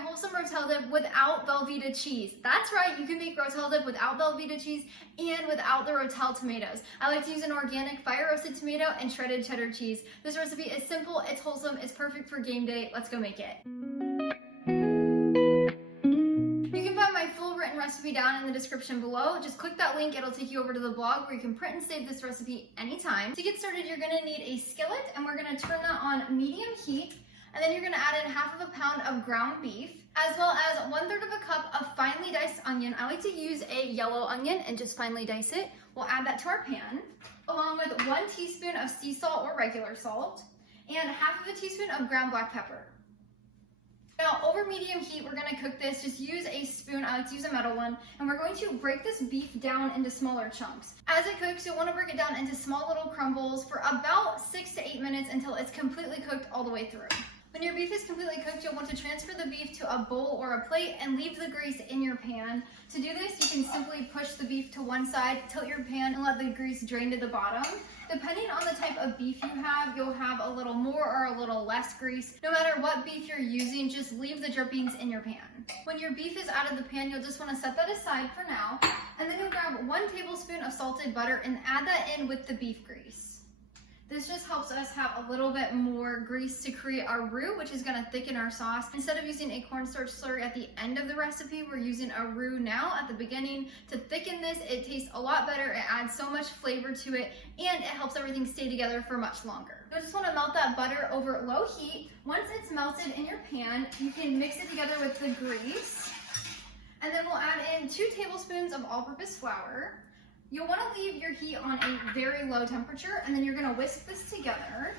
wholesome Rotel dip without Velveeta cheese. That's right, you can make Rotel dip without Velveeta cheese and without the Rotel tomatoes. I like to use an organic fire roasted tomato and shredded cheddar cheese. This recipe is simple, it's wholesome, it's perfect for game day. Let's go make it. You can find my full written recipe down in the description below. Just click that link, it'll take you over to the blog where you can print and save this recipe anytime. To get started, you're gonna need a skillet and we're gonna turn that on medium heat. And then you're gonna add in 1/2 pound of ground beef, as well as 1/3 of a cup of finely diced onion. I like to use a yellow onion and just finely dice it. We'll add that to our pan, along with 1 teaspoon of sea salt or regular salt, and 1/2 teaspoon of ground black pepper. Now, over medium heat, we're gonna cook this. Just use a spoon, I like to use a metal one, and we're going to break this beef down into smaller chunks. As it cooks, you'll wanna break it down into small little crumbles for about 6 to 8 minutes until it's completely cooked all the way through. When your beef is completely cooked, you'll want to transfer the beef to a bowl or a plate and leave the grease in your pan. To do this, you can simply push the beef to one side, tilt your pan, and let the grease drain to the bottom. Depending on the type of beef you have, you'll have a little more or a little less grease. No matter what beef you're using, just leave the drippings in your pan. When your beef is out of the pan, you'll just want to set that aside for now, and then you'll grab 1 tablespoon of salted butter and add that in with the beef grease. This just helps us have a little bit more grease to create our roux, which is gonna thicken our sauce. Instead of using a cornstarch slurry at the end of the recipe, we're using a roux now at the beginning. To thicken this, it tastes a lot better, it adds so much flavor to it, and it helps everything stay together for much longer. You'll just wanna melt that butter over low heat. Once it's melted in your pan, you can mix it together with the grease. And then we'll add in 2 tablespoons of all-purpose flour. You'll want to leave your heat on a very low temperature, and then you're going to whisk this together.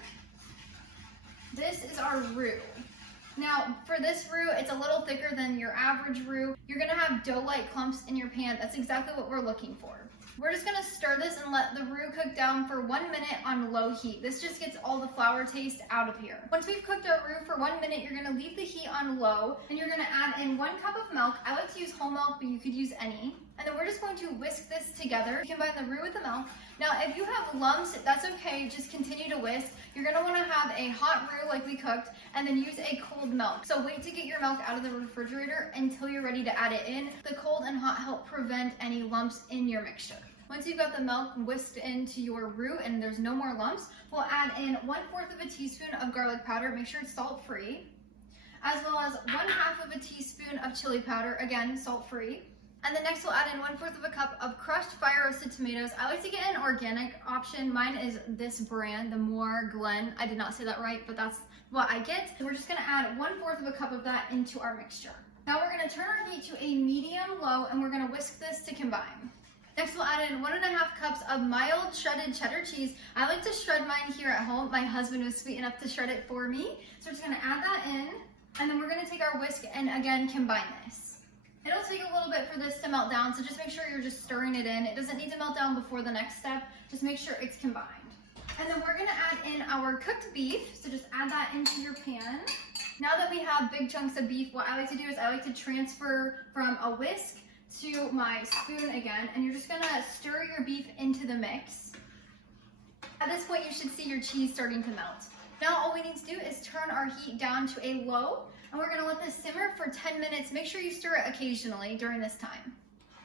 This is our roux. Now, for this roux, it's a little thicker than your average roux. You're going to have dough-like clumps in your pan. That's exactly what we're looking for. We're just going to stir this and let the roux cook down for 1 minute on low heat. This just gets all the flour taste out of here. Once we've cooked our roux for 1 minute, you're going to leave the heat on low, and you're going to add in 1 cup of milk. I like to use whole milk, but you could use any. And then we're just going to whisk this together. You combine the roux with the milk. Now, if you have lumps, that's okay. Just continue to whisk. You're gonna wanna have a hot roux like we cooked, and then use a cold milk. So wait to get your milk out of the refrigerator until you're ready to add it in. The cold and hot help prevent any lumps in your mixture. Once you've got the milk whisked into your roux and there's no more lumps, we'll add in 1/4 of a teaspoon of garlic powder. Make sure it's salt-free, as well as 1/2 of a teaspoon of chili powder, again, salt-free. And then next we'll add in 1/4 of a cup of crushed fire roasted tomatoes. I like to get an organic option. Mine is this brand, the Moore Glen. I did not say that right, but that's what I get. So we're just gonna add 1/4 of a cup of that into our mixture. Now we're gonna turn our heat to a medium-low, and we're gonna whisk this to combine. Next we'll add in 1½ cups of mild shredded cheddar cheese. I like to shred mine here at home. My husband was sweet enough to shred it for me. So we're just gonna add that in, and then we're gonna take our whisk and again combine this. It'll take a little bit for this to melt down, so just make sure you're just stirring it in. It doesn't need to melt down before the next step. Just make sure it's combined. And then we're gonna add in our cooked beef, so just add that into your pan. Now that we have big chunks of beef, what I like to do is I like to transfer from a whisk to my spoon again, and you're just gonna stir your beef into the mix. At this point, you should see your cheese starting to melt. Now all we need to do is turn our heat down to a low, and we're gonna let this simmer for 10 minutes. Make sure you stir it occasionally during this time.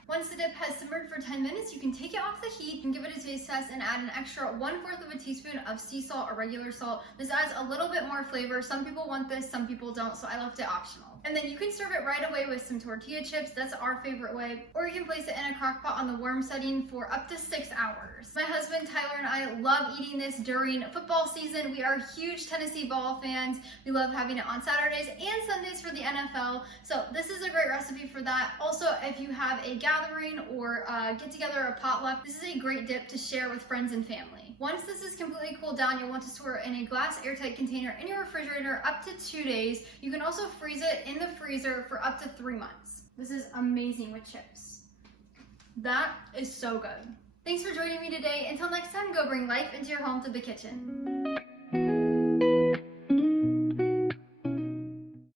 Once the dip has simmered for 10 minutes, you can take it off the heat and give it a taste test and add an extra 1/4 of a teaspoon of sea salt or regular salt. This adds a little bit more flavor. Some people want this, some people don't, so I left it optional. And then you can serve it right away with some tortilla chips. That's our favorite way. Or you can place it in a crock pot on the warm setting for up to 6 hours. My husband Tyler and I love eating this during football season. We are huge Tennessee ball fans. We love having it on Saturdays and Sundays for the NFL. So this is a great recipe for that. Also, if you have a gathering or get together, a potluck, this is a great dip to share with friends and family. Once this is completely cooled down, you'll want to store it in a glass airtight container in your refrigerator up to 2 days. You can also freeze it in the freezer for up to 3 months. This is amazing with chips. That is so good. Thanks for joining me today. Until next time, go bring life into your home through the kitchen.